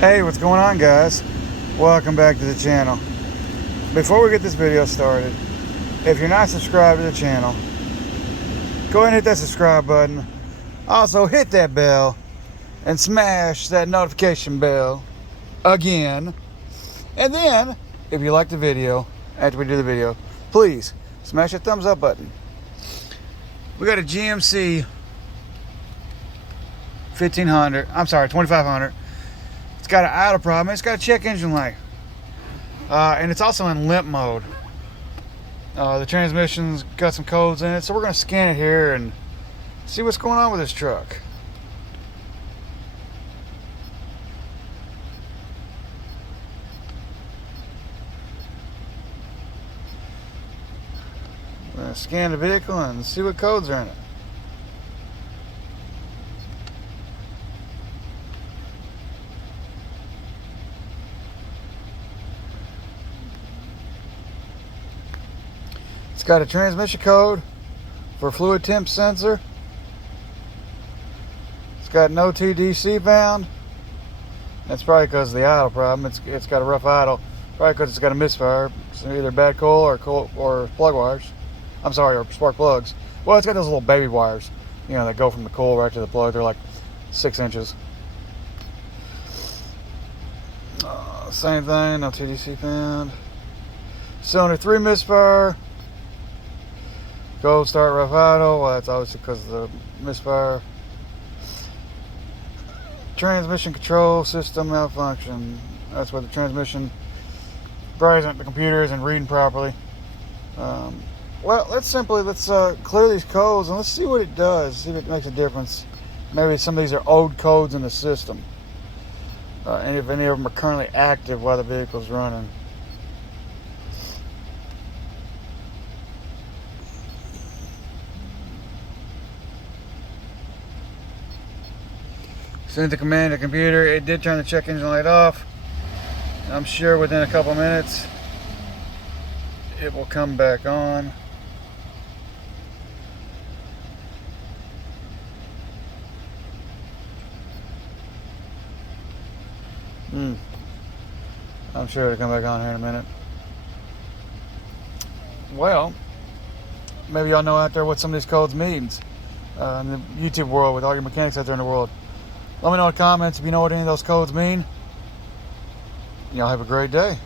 Hey, what's going on, guys? Welcome back to the channel. Before we get this video started, if you're not subscribed to the channel, go ahead and hit that subscribe button. Also hit that bell and smash that notification bell again. And then, if you like the video, after we do the video, please smash that thumbs up button. We got a GMC 2500. It's got an idle problem. It's got a check engine light. And it's also in limp mode. The transmission's got some codes in it, so we're going to scan it here and see what's going on with this truck. We're going to scan the vehicle and see what codes are in it. It's got a transmission code for fluid temp sensor. It's got no TDC found. That's probably because of the idle problem. It's got a rough idle. Probably because it's got a misfire. So either bad coil or plug wires. I'm sorry, or spark plugs. Well, it's got those little baby wires, you know, that go from the coil right to the plug. They're like 6 inches. Same thing, no TDC found. Cylinder 3 misfire. Cold start, rough idle. Well, that's obviously because of the misfire. Transmission control system malfunction. That's where the transmission probably isn't, the computer isn't reading properly. Well, let's clear these codes and let's see what it does. See if it makes a difference. Maybe some of these are old codes in the system, and if any of them are currently active while the vehicle's running. Sent the command to the computer. It did turn the check engine light off. I'm sure within a couple minutes it will come back on. I'm sure it'll come back on here in a minute. Well, maybe y'all know out there what some of these codes means in the YouTube world, with all your mechanics out there in the world. Let me know in the comments if you know what any of those codes mean. Y'all have a great day.